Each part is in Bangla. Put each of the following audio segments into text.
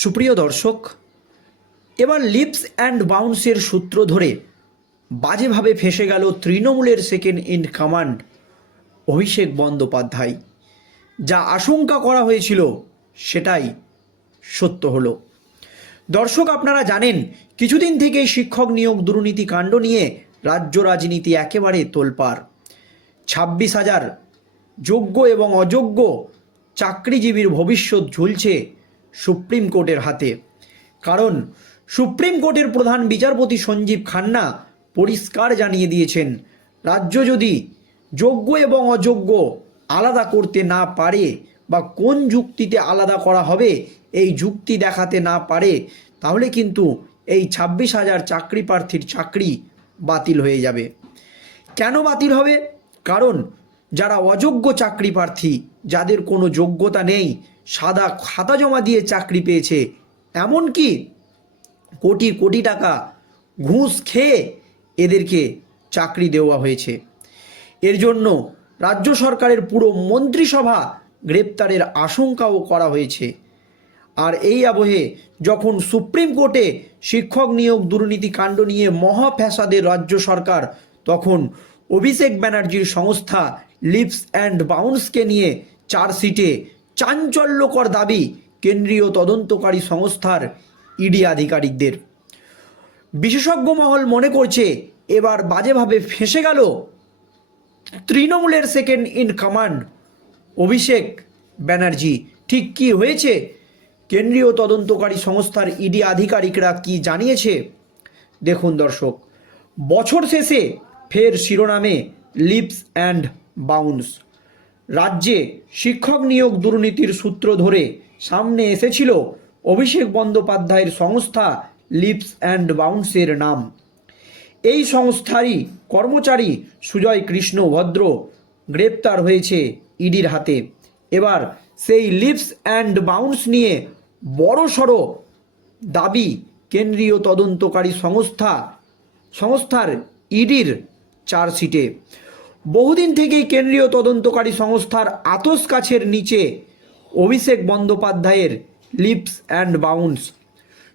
সুপ্রিয় দর্শক, এবার লিপস অ্যান্ড বাউন্সের সূত্র ধরে বাজেভাবে ফেসে গেল তৃণমূলের second in command Abhishek Bandyopadhyay. যা আশঙ্কা করা হয়েছিল, সেটাই সত্য হলো। দর্শক, আপনারা জানেন, কিছুদিন থেকে শিক্ষক নিয়োগ দুর্নীতি কাণ্ড নিয়ে রাজ্য রাজনীতি একেবারে তোলপাড়। ছাব্বিশ হাজার যোগ্য এবং অযোগ্য চাকরিজীবীর ভবিষ্যৎ ঝুলছে সুপ্রিম কোর্টের হাতে। কারণ, সুপ্রিম কোর্টের প্রধান বিচারপতি সঞ্জীব খান্না পরিষ্কার জানিয়ে দিয়েছেন, রাজ্য যদি যোগ্য এবং অযোগ্য আলাদা করতে না পারে বা কোন যুক্তিতে আলাদা করা হবে, এই যুক্তি দেখাতে না পারে, তাহলে কিন্তু এই ছাব্বিশ হাজার চাকরি প্রার্থীর চাকরি বাতিল হয়ে যাবে। কেন বাতিল হবে? কারণ যারা অযোগ্য চাকরি প্রার্থী, যাদের কোনো যোগ্যতা নেই, সাদা খাতা জমা দিয়ে চাকরি পেয়েছে, এমনকি কোটি কোটি টাকা ঘুষ খেয়ে এদেরকে চাকরি দেওয়া হয়েছে। এর জন্য রাজ্য সরকারের পুরো মন্ত্রিসভা গ্রেপ্তারের আশঙ্কাও করা হয়েছে। আর এই আবহে যখন সুপ্রিম কোর্টে শিক্ষক নিয়োগ দুর্নীতি কাণ্ড নিয়ে মহা ফ্যাসাদের রাজ্য সরকার, তখন অভিষেক ব্যানার্জির সংস্থা লিপস অ্যান্ড বাউন্সকে নিয়ে চার্জশিটে চাঞ্চল্যকর দাবি কেন্দ্রীয় তদন্তকারী সংস্থার ইডি আধিকারিকদের। বিশেষজ্ঞ মহল মনে করছে এবার বাজেভাবে ফেঁসে গেল তৃণমূলের second in command Abhishek Banerjee. ঠিক কি হয়েছে? কেন্দ্রীয় তদন্তকারী সংস্থার ইডি আধিকারিকরা কি জানিয়েছে? দেখুন দর্শক, বছর শেষে ফের শিরোনামে লিপস অ্যান্ড বাউন্স। রাজ্যে শিক্ষক নিয়োগ দুর্নীতির সূত্র ধরে সামনে এসেছিল অভিষেক বন্দ্যোপাধ্যায়ের সংস্থা লিপস অ্যান্ড বাউন্সের নাম। এই সংস্থারই কর্মচারী সুজয় কৃষ্ণ ভদ্র গ্রেপ্তার হয়েছে ইডির হাতে। এবার সেই লিপস অ্যান্ড বাউন্স নিয়ে বড়সড় দাবি কেন্দ্রীয় তদন্তকারী সংস্থা, সংস্থার ইডির চার্জশিটে বহুদিন থেকেই কেন্দ্রীয় তদন্তকারী সংস্থার আতস কাছের নিচে অভিষেক বন্দ্যোপাধ্যায়ের লিপস অ্যান্ড বাউন্স।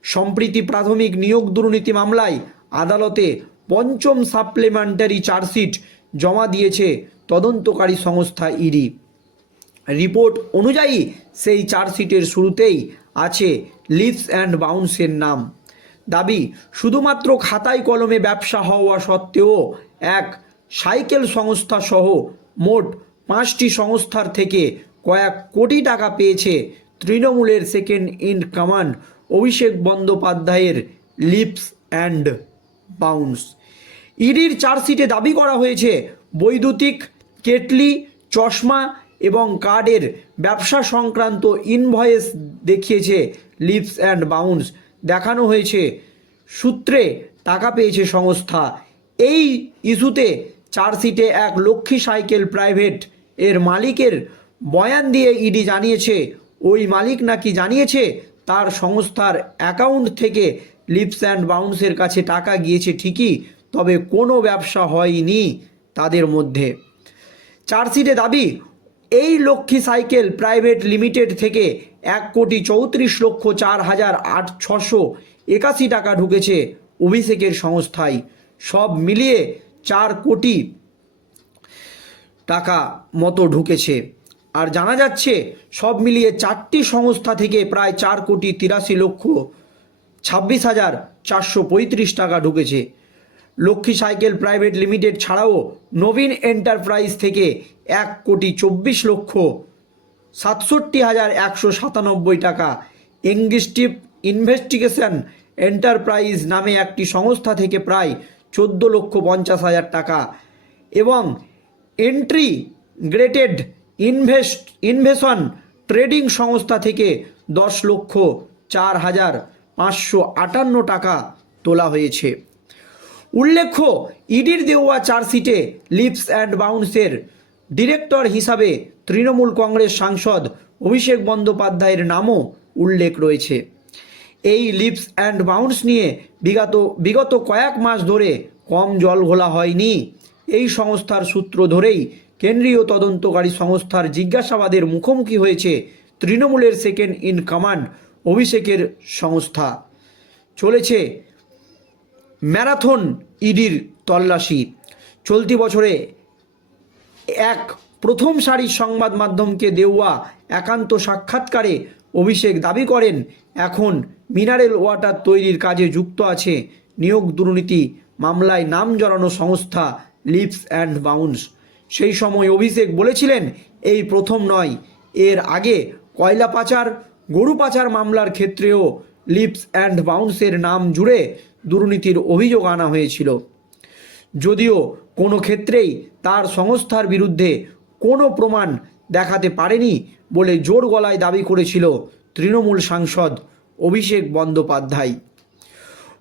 সম্প্রীতি প্রাথমিক নিয়োগ দুর্নীতি মামলায় আদালতে পঞ্চম সাপ্লিমেন্টারি চার্জশিট জমা দিয়েছে তদন্তকারী সংস্থা ইডি। রিপোর্ট অনুযায়ী সেই চার্জশিটের শুরুতেই আছে লিপস অ্যান্ড বাউন্সের নাম। দাবি, শুধুমাত্র খাতায় কলমে ব্যবসা হওয়া সত্ত্বেও এক সাইকেল সংস্থা সহ মোট পাঁচটি সংস্থার থেকে কয়েক কোটি টাকা পেয়েছে তৃণমূলের সেকেন্ড ইন কমান্ড অভিষেক বন্দ্যোপাধ্যায়ের লিপস অ্যান্ড বাউন্স ইডির চার্জশিটে দাবি করা হয়েছে, বৈদ্যুতিক কেটলি, চশমা এবং কার্ডের ব্যবসা সংক্রান্ত ইনভয়েস দেখিয়েছে লিপস অ্যান্ড বাউন্স দেখানো হয়েছে। সূত্রে টাকা পেয়েছে সংস্থা। এই ইস্যুতে চার্জশিটে এক লক্ষ্মী সাইকেল প্রাইভেট এর মালিকের বয়ান দিয়ে ইডি জানিয়েছে। ওই মালিক নাকি জানিয়েছে, তার সংস্থার অ্যাকাউন্ট থেকে লিপস অ্যান্ড বাউন্সের কাছে টাকা গিয়েছে ঠিকই, তবে কোনো ব্যবসা হয়নি তাদের মধ্যে। চার্জশিটে দাবি, এই লক্ষ্মী সাইকেল প্রাইভেট লিমিটেড থেকে এক কোটি চৌত্রিশ লক্ষ চার হাজার আট ছশো একাশি টাকা ঢুকেছে অভিষেকের সংস্থায়। সব মিলিয়ে চার কোটি টাকা মতো ঢুকেছে। আর জানা যাচ্ছে, সব মিলিয়ে চারটি সংস্থা থেকে প্রায় চার কোটি তিরাশি লক্ষ ছাব্বিশ হাজার চারশো পঁয়ত্রিশ টাকা ঢুকেছে। লক্ষ্মী সাইকেল প্রাইভেট লিমিটেড ছাড়াও নবীন এন্টারপ্রাইজ থেকে এক কোটি চব্বিশ লক্ষ সাতষট্টি হাজার একশো সাতানব্বই টাকা। ইংলিশটিপ ইনভেস্টিগেশন এন্টারপ্রাইজ নামে একটি সংস্থা থেকে প্রায় চোদ্দ লক্ষ পঞ্চাশ হাজার টাকা। এবং এন্ট্রি গ্রেটেড ইনভেস্ট ইনভেশন ট্রেডিং সংস্থা থেকে দশ লক্ষ চার হাজার পাঁচশো আটান্ন টাকা তোলা হয়েছে। উল্লেখ্য, ইডির দেওয়া চার্জশিটে লিপস অ্যান্ড বাউন্সের ডিরেক্টর হিসাবে তৃণমূল কংগ্রেস সাংসদ অভিষেক বন্দ্যোপাধ্যায়ের নামও উল্লেখ রয়েছে। এই লিপস অ্যান্ড বাউন্স নিয়ে বিগত বিগত কয়েক মাস ধরে কম জল ঘোলা হয়নি। এই সংস্থার সূত্র ধরেই কেন্দ্রীয় তদন্তকারী সংস্থার জিজ্ঞাসাবাদের মুখোমুখি হয়েছে তৃণমূলের সেকেন্ড ইন কমান্ড অভিষেকের সংস্থা। চলেছে ম্যারাথন ইডির তল্লাশি। চলতি বছরে এক প্রথম সারির সংবাদ মাধ্যমকে দেওয়া একান্ত সাক্ষাৎকারে অভিষেক দাবি করেন, এখন মিনারেল ওয়াটার তৈরির কাজে যুক্ত আছে নিয়োগ দুর্নীতি মামলায় নাম জড়ানো সংস্থা লিপস অ্যান্ড বাউন্স। সেই সময় অভিষেক বলেছিলেন, এই প্রথম নয়, এর আগে কয়লা পাচার, গরু পাচার মামলার ক্ষেত্রেও লিপস অ্যান্ড বাউন্সের নাম জুড়ে দুর্নীতির অভিযোগ আনা হয়েছিল। যদিও কোনো ক্ষেত্রেই তার সংস্থার বিরুদ্ধে কোনো প্রমাণ দেখাতে পারেনি বলে জোর গলায় দাবি করেছিল তৃণমূল সাংসদ অভিষেক বন্দ্যোপাধ্যায়।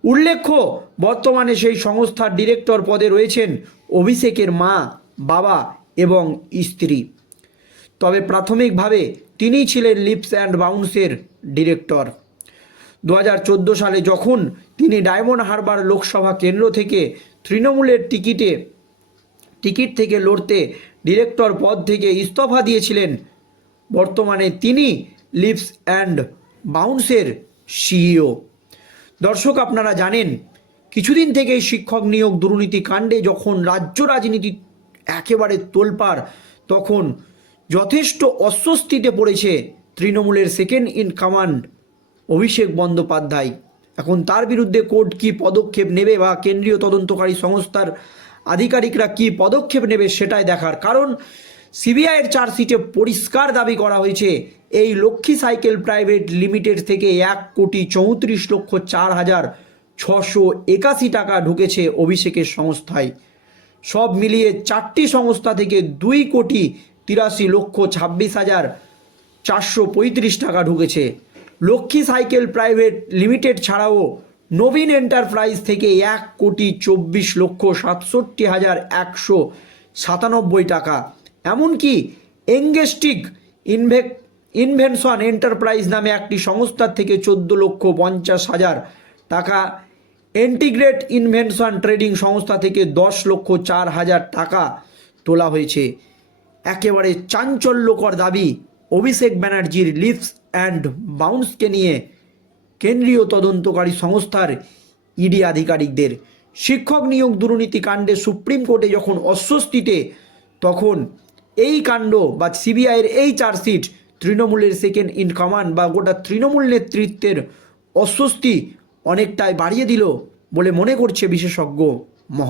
উল্লেখ্য, বর্তমানে সেই সংস্থার ডিরেক্টর পদে রয়েছেন অভিষেকের মা, বাবা এবং স্ত্রী। তবে প্রাথমিকভাবে তিনিই ছিলেন লিপস অ্যান্ড বাউন্সের ডিরেক্টর। দু হাজার চোদ্দ সালে যখন তিনি ডায়মন্ড হারবার লোকসভা কেন্দ্র থেকে তৃণমূলের টিকিটে, টিকিট থেকে লড়তে ডিরেক্টর পদ থেকে ইস্তফা দিয়েছিলেন। বর্তমানে তিনি লিপস অ্যান্ড বাউন্সের সিইও দর্শক, আপনারা জানেন, কিছুদিন থেকেই শিক্ষক নিয়োগ দুর্নীতি কাণ্ডে যখন রাজ্য রাজনীতি একেবারে তোলপাড়, তখন যথেষ্ট অস্বস্তিতে পড়েছে তৃণমূলের second in command Abhishek Bandyopadhyay. এখন তার বিরুদ্ধে কোর্ট কী পদক্ষেপ নেবে বা কেন্দ্রীয় তদন্তকারী সংস্থার আধিকারিকরা কী পদক্ষেপ নেবে সেটাই দেখার কারণ সিবিআইয়ের চার্জশিটে পরিষ্কার দাবি করা হয়েছে, এই লক্ষ্মী সাইকেল প্রাইভেট লিমিটেড থেকে এক কোটি চৌত্রিশ লক্ষ চার হাজার ছশো একাশি টাকা ঢুকেছে অভিষেকের সংস্থায়। সব মিলিয়ে চারটি সংস্থা থেকে দুই কোটি তিরাশি লক্ষ ছাব্বিশ হাজার চারশো পঁয়ত্রিশ টাকা ঢুকেছে। লক্ষ্মী সাইকেল প্রাইভেট লিমিটেড ছাড়াও নবীন এন্টারপ্রাইজ থেকে এক কোটি চব্বিশ লক্ষ সাতষট্টি হাজার একশো সাতানব্বই টাকা। এমনকি এঙ্গেস্টিক ইনভেক ইনভেনশন এন্টারপ্রাইজ নামে একটি সংস্থার থেকে চোদ্দ লক্ষ পঞ্চাশ হাজার টাকা। ইন্টিগ্রেট ইনভেনশন ট্রেডিং সংস্থা থেকে দশ লক্ষ চার হাজার টাকা তোলা হয়েছে। একেবারে চাঞ্চল্যকর দাবি অভিষেক ব্যানার্জির লিপস অ্যান্ড বাউন্সকে নিয়ে কেন্দ্রীয় তদন্তকারী সংস্থার ইডি আধিকারিকদের শিক্ষক নিয়োগ দুর্নীতি কাণ্ডে সুপ্রিম কোর্টে যখন অস্বস্তিতে, তখন এই কাণ্ড বা সিবিআইয়ের এই চার্জশিট তৃণমূলের সেকেন্ড ইন কমান্ড বা গোটা তৃণমূল নেতৃত্বের অস্বস্তি অনেকটাই বাড়িয়ে দিল বলে মনে করছে বিশেষজ্ঞ মহল।